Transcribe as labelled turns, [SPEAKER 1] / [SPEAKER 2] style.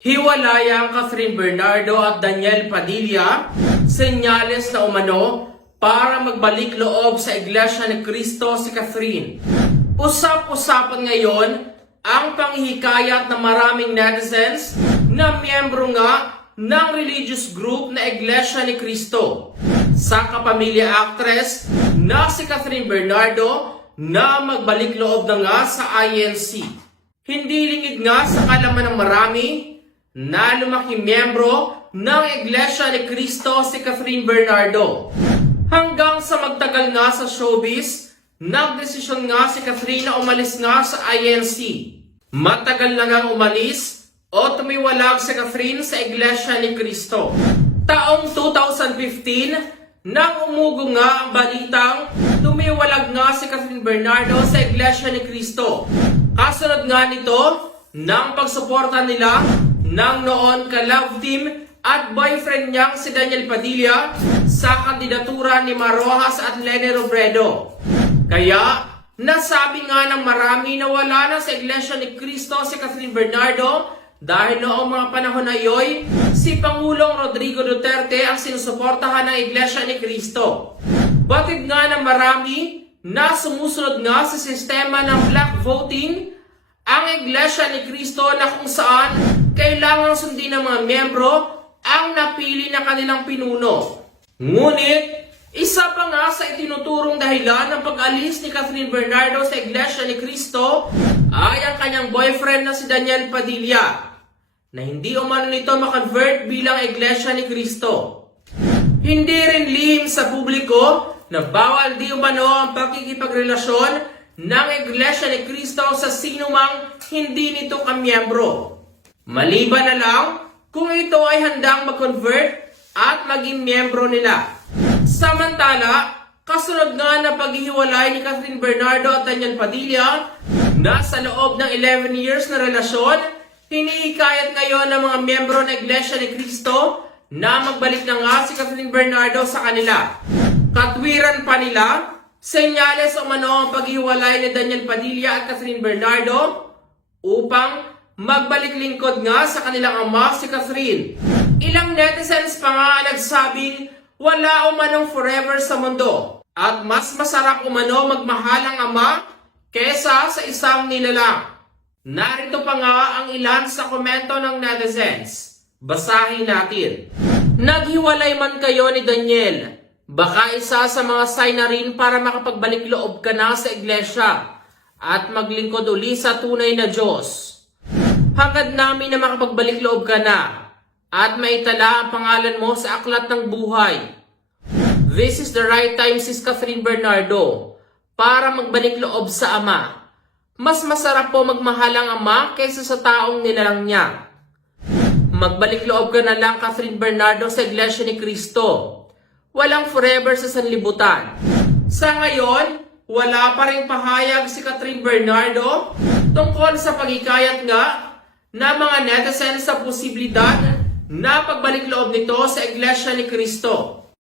[SPEAKER 1] Hiwalay ang Catherine Bernardo at Daniel Padilla, senyales na umano para magbalik loob sa Iglesia ni Cristo si Catherine. Usap-usapan ngayon ang panghihikayat ng maraming netizens na miyembro nga ng religious group na Iglesia ni Cristo sa kapamilya actress na si Catherine Bernardo na magbalik loob na nga sa INC. Hindi lingid nga sa kalaman ng marami na lumaki miyembro ng Iglesia ni Cristo si Catherine Bernardo. Hanggang sa magtagal nga sa showbiz, nagdesisyon nga si Catherine na umalis nga sa INC. Matagal na nga umalis o tumiwalag si Catherine sa Iglesia ni Cristo. Taong 2015, nang umugo nga ang balitang tumiwalag nga si Catherine Bernardo sa Iglesia ni Cristo. Kasunod nga nito ng pagsuporta nila ng noon ka-love team at boyfriend niyang si Daniel Padilla sa kandidatura ni Marojas at Lenny Robredo. Kaya, nasabi nga ng marami na wala na sa Iglesia ni Cristo si Catherine Bernardo dahil noong mga panahon na iyoy, si Pangulong Rodrigo Duterte ang sinusuportahan ng Iglesia ni Cristo. Batid nga ng marami na sumusunod nga sa sistema ng black voting ang Iglesia ni Cristo na kung saan kailangang sundin ng mga miyembro ang napili na kanilang pinuno. Ngunit, isa pa nga sa itinuturong dahilan ng pag-alis ni Catherine Bernardo sa Iglesia ni Cristo ay ang kanyang boyfriend na si Daniel Padilla na hindi umano nito makonvert bilang Iglesia ni Cristo. Hindi rin lihim sa publiko na bawal di umano ang pakikipagrelasyon ng Iglesia ni Cristo sa sinumang hindi nito kamiyembro. Maliban na lang kung ito ay handang mag-convert at maging miyembro nila. Samantala, kasunod nga na paghihiwalay ni Catherine Bernardo at Daniel Padilla na sa loob ng 11 years na relasyon, hinihikayat ngayon ng mga miyembro ng Iglesia ni Cristo na magbalik na nga si Catherine Bernardo sa kanila. Katwiran pa nila, senyales umano ang paghiwalay ni Daniel Padilla at Catherine Bernardo upang magbalik lingkod nga sa kanilang ama si Catherine. Ilang netizens pa nga ang nagsabing wala umanong forever sa mundo at mas masarap umano magmahal ang ama kesa sa isang nilalang. Narito pa nga ang ilan sa komento ng netizens. Basahin natin. Naghiwalay man kayo ni Daniel. Baka isa sa mga sign na rin para makapagbalik loob ka na sa iglesia at maglingkod uli sa tunay na Diyos. Hangad namin na makapagbalik loob ka na at maitala ang pangalan mo sa aklat ng buhay. This is the right time, Sis Catherine Bernardo, para magbalik loob sa Ama. Mas masarap po magmahal ang Ama kaysa sa taong nilalang niya. Magbalik loob ka na lang, Catherine Bernardo, sa Iglesia ni Cristo. Walang forever sa sanlibutan. Sa ngayon, wala pa rin pahayag si Catherine Bernardo tungkol sa pagikayat nga na mga netizens sa posibilidad na pagbalik loob nito sa Iglesia ni Cristo.